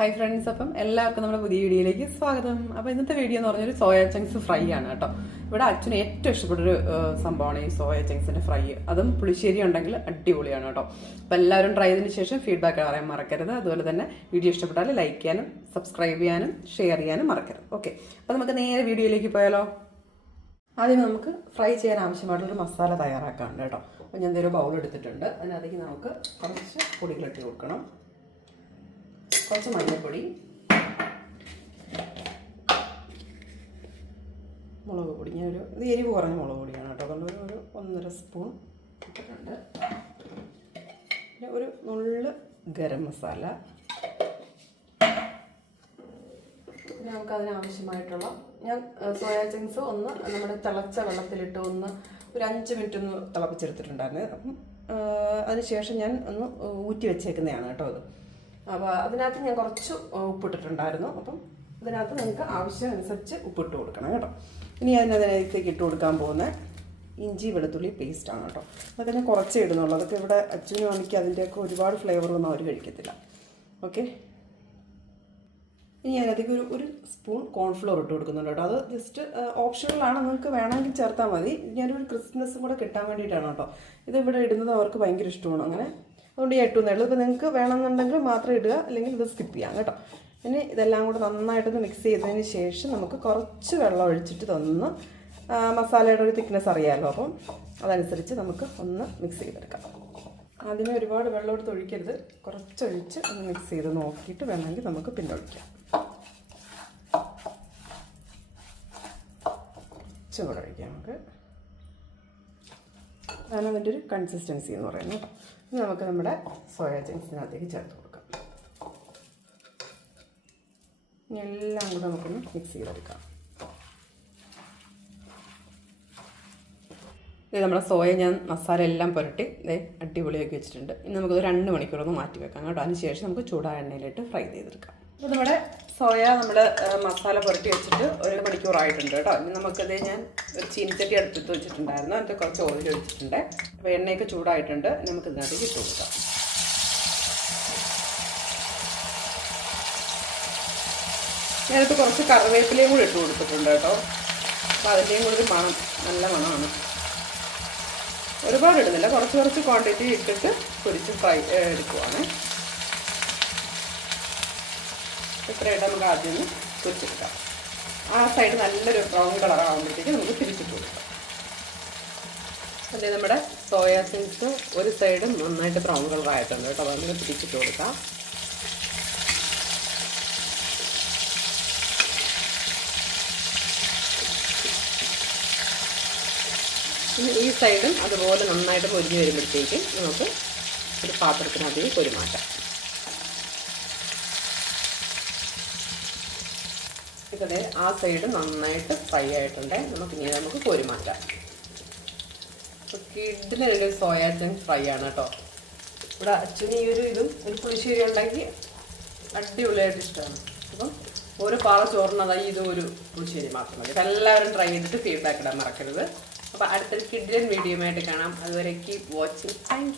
Hi friends അപ്പം എല്ലാവർക്കും നമ്മുടെ പുതിയ വീഡിയോയിലേക്ക് സ്വാഗതം. അപ്പോൾ ഇന്നത്തെ വീഡിയോ എന്ന് പറഞ്ഞൊരു സോയ ചങ്ക്സ് ഫ്രൈ ആണ് കേട്ടോ. ഇവിടെ അച്ഛന് ഏറ്റവും ഇഷ്ടപ്പെട്ടൊരു സംഭവമാണ് ഈ സോയ ചങ്ക്സിന്റെ ഫ്രൈ അതും പുളിശ്ശേരി ഉണ്ടെങ്കിൽ അടിപൊളിയാണ് കേട്ടോ. അപ്പോൾ എല്ലാവരും ട്രൈ ചെയ്തതിന് ശേഷം ഫീഡ്ബാക്ക് പറയാൻ മറക്കരുത്. അതുപോലെ തന്നെ വീഡിയോ ഇഷ്ടപ്പെട്ടാൽ ലൈക്ക് ചെയ്യാനും സബ്സ്ക്രൈബ് ചെയ്യാനും ഷെയർ ചെയ്യാനും മറക്കരുത്. ഓക്കെ അപ്പോൾ നമുക്ക് നേരെ വീഡിയോയിലേക്ക് പോയാലോ? ആദ്യം നമുക്ക് ഫ്രൈ ചെയ്യാൻ ആവശ്യമായിട്ടുള്ളൊരു മസാല തയ്യാറാക്കാനുണ്ട് കേട്ടോ. അപ്പോൾ ഞാൻ എന്തെങ്കിലും ബൗൾ എടുത്തിട്ടുണ്ട്. അതിനകത്തേക്ക് നമുക്ക് കുറച്ച് പൊടികളിട്ട് കൊടുക്കണം. കുറച്ച് മഞ്ഞൾപ്പൊടി മുളക് പൊടി. ഞാനൊരു ഇത് എരിവ് കുറഞ്ഞ മുളക് പൊടിയാണ് കേട്ടോ. അതുകൊണ്ട് ഒരു ഒന്നര സ്പൂൺ ഇട്ടിട്ടുണ്ട്. പിന്നെ ഒരു നുള്ള് ഗരം മസാല. പിന്നെ നമുക്ക് അതിനാവശ്യമായിട്ടുള്ള ഞാൻ സോയാ ചങ്ക്സ് ഒന്ന് നമ്മുടെ തിളച്ച വെള്ളത്തിലിട്ട് ഒന്ന് ഒരു അഞ്ച് മിനിറ്റ് ഒന്ന് തിളപ്പിച്ചെടുത്തിട്ടുണ്ടായിരുന്നു. അപ്പം അതിനുശേഷം ഞാൻ ഒന്ന് ഊറ്റി വെച്ചേക്കുന്നതാണ് കേട്ടോ അത്. അപ്പോൾ അതിനകത്ത് ഞാൻ കുറച്ച് ഉപ്പിട്ടിട്ടുണ്ടായിരുന്നു. അപ്പം അതിനകത്ത് നിങ്ങൾക്ക് ആവശ്യമനുസരിച്ച് ഉപ്പിട്ട് കൊടുക്കണം കേട്ടോ. ഇനി അതിനകത്തേക്ക് ഇട്ട് കൊടുക്കാൻ പോകുന്ന ഇഞ്ചി വെളുത്തുള്ളി പേസ്റ്റാണ് കേട്ടോ. അതിനെ കുറച്ചേ ഇടുന്നുള്ളൂ. അതൊക്കെ ഇവിടെ അച്ഛനും അമ്മയ്ക്ക് അതിന്റെയൊക്കെ ഒരുപാട് ഫ്ലേവറൊന്നും അവർ കഴിക്കത്തില്ല. ഓക്കെ ഇനി അതിനകത്തേക്ക് ഒരു ഒരു സ്പൂൺ കോൺഫ്ലോർ ഇട്ട് കൊടുക്കുന്നുണ്ട് കേട്ടോ. അത് ജസ്റ്റ് ഓപ്ഷണലാണ് നിങ്ങൾക്ക് വേണമെങ്കിൽ ചേർത്താൽ മതി. ഞാനൊരു ക്രിസ്മസും കൂടെ കിട്ടാൻ വേണ്ടിയിട്ടാണ് കേട്ടോ. ഇത് ഇവിടെ ഇടുന്നത് അവർക്ക് ഭയങ്കര ഇഷ്ടമാണ്. അങ്ങനെ അതുകൊണ്ട് ഈ എട്ടു ഉള്ളൂ ഇപ്പോൾ നിങ്ങൾക്ക് വേണമെന്നുണ്ടെങ്കിൽ മാത്രം ഇടുക അല്ലെങ്കിൽ ഇത് സ്കിപ്പ് ചെയ്യാം കേട്ടോ. ഇനി ഇതെല്ലാം കൂടെ നന്നായിട്ടൊന്ന് മിക്സ് ചെയ്തതിന് ശേഷം നമുക്ക് കുറച്ച് വെള്ളം ഒഴിച്ചിട്ട് ഇതൊന്ന് മസാലയുടെ ഒരു തിക്നെസ് അറിയാമല്ലോ അപ്പം അതനുസരിച്ച് നമുക്ക് ഒന്ന് മിക്സ് ചെയ്തെടുക്കാം. ആദ്യമേ ഒരുപാട് വെള്ളം എടുത്ത് ഒഴിക്കരുത്. കുറച്ചൊഴിച്ച് ഒന്ന് മിക്സ് ചെയ്ത് നോക്കിയിട്ട് വേണമെങ്കിൽ നമുക്ക് പിന്നെ ഒഴിക്കാം. കുറച്ചും കൂടെ ഒഴിക്കാം നമുക്ക്. അതാണ് അതിന്റെ ഒരു കൺസിസ്റ്റൻസി എന്ന് പറയുന്നത് നമുക്ക് നമ്മുടെ സോയ ചങ്ക്സിനകത്തേക്ക് ചേർത്ത് കൊടുക്കാം. ഇനി എല്ലാം കൂടെ നമുക്കൊന്ന് മിക്സ് ചെയ്തെടുക്കാം. ഇത് നമ്മുടെ സോയ ഞാൻ മസാല എല്ലാം പുരട്ടി ഇതേ അടിപൊളിയാക്കി വെച്ചിട്ടുണ്ട്. ഇനി നമുക്കത് രണ്ട് മണിക്കൂറൊന്ന് മാറ്റി വെക്കാം കേട്ടോ. അതിന് ശേഷം നമുക്ക് ചൂടായ എണ്ണയിലിട്ട് ഫ്രൈ ചെയ്തെടുക്കാം. അപ്പോൾ നമ്മുടെ സോയ നമ്മൾ മസാല പുരട്ടി വെച്ചിട്ട് ഒരു മണിക്കൂറായിട്ടുണ്ട് കേട്ടോ. ഇനി നമുക്കത് ഞാൻ ഒരു ചീനിച്ചട്ടി അടുത്തിട്ട് വെച്ചിട്ടുണ്ടായിരുന്നു. അതിന്റെ കുറച്ച് ഓയിൽ ഒഴിച്ചിട്ടുണ്ട്. അപ്പോൾ എണ്ണയൊക്കെ ചൂടായിട്ടുണ്ട്. നമുക്ക് ഇതിനകത്തേക്ക് ഇട്ട് കൊടുക്കാം. ഞാനിപ്പോൾ കുറച്ച് കറിവേപ്പിലയും കൂടി ഇട്ട് കൊടുത്തിട്ടുണ്ട് കേട്ടോ. അപ്പോൾ അതിന്റെയും കൂടി മണം നല്ല മണമാണ്. ഒരുപാട് ഇടുന്നില്ല. കുറച്ച് കുറച്ച് ക്വാണ്ടിറ്റി ഇട്ടിട്ട് പൊരിച്ച് ഫ്രൈ എടുക്കുവാണ്. ഇത്രയായിട്ട് നമുക്ക് ആദ്യം ഒന്ന് പൊരിച്ചെടുക്കാം. ആ സൈഡ് നല്ലൊരു ബ്രൗൺ കളർ ആകുമ്പോഴത്തേക്ക് നമുക്ക് തിരിച്ചിട്ട് കൊടുക്കാം. അതെ നമ്മുടെ സോയാ സിങ്സ് ഒരു സൈഡ് നന്നായിട്ട് ബ്രൗൺ കളർ ആയിട്ടുണ്ട് കേട്ടോ. അതൊന്ന് പിടിച്ചിട്ട് കൊടുക്കാം. ഈ സൈഡും അതുപോലെ നന്നായിട്ട് പൊരിഞ്ഞ് വരുമ്പോഴത്തേക്കും നമുക്ക് ഒരു പാത്രത്തിനകത്തേക്ക് പൊരുമാറ്റാം ഇതേ ആ സൈഡ് നന്നായിട്ട് ഫ്രൈ ആയിട്ടുണ്ട്. ഇനി നമുക്ക് പൊരിമാറ്റാം ഒരു സോയാ ചങ്ക് ഫ്രൈ ആണ് കേട്ടോ. ഇവിടെ അച്ഛന് ഈ ഒരു ഇതും ഒരു പുളിശ്ശേരി ഉണ്ടാക്കി അടിപൊളിയായിട്ട് ഇഷ്ടമാണ്. അപ്പം ഒരു പാള ചോറിനതായി ഇതും ഒരു പുളിശ്ശേരി മാത്രം മതി. എല്ലാവരും ട്രൈ ചെയ്തിട്ട് ഫീഡ്ബാക്ക് ഇടാൻ മറക്കരുത്. അപ്പോൾ അടുത്തൊരു കിഡിലൻ ആയിട്ട് കാണാം. അതുവരെ കീപ് വാച്ചിങ് താങ്ക്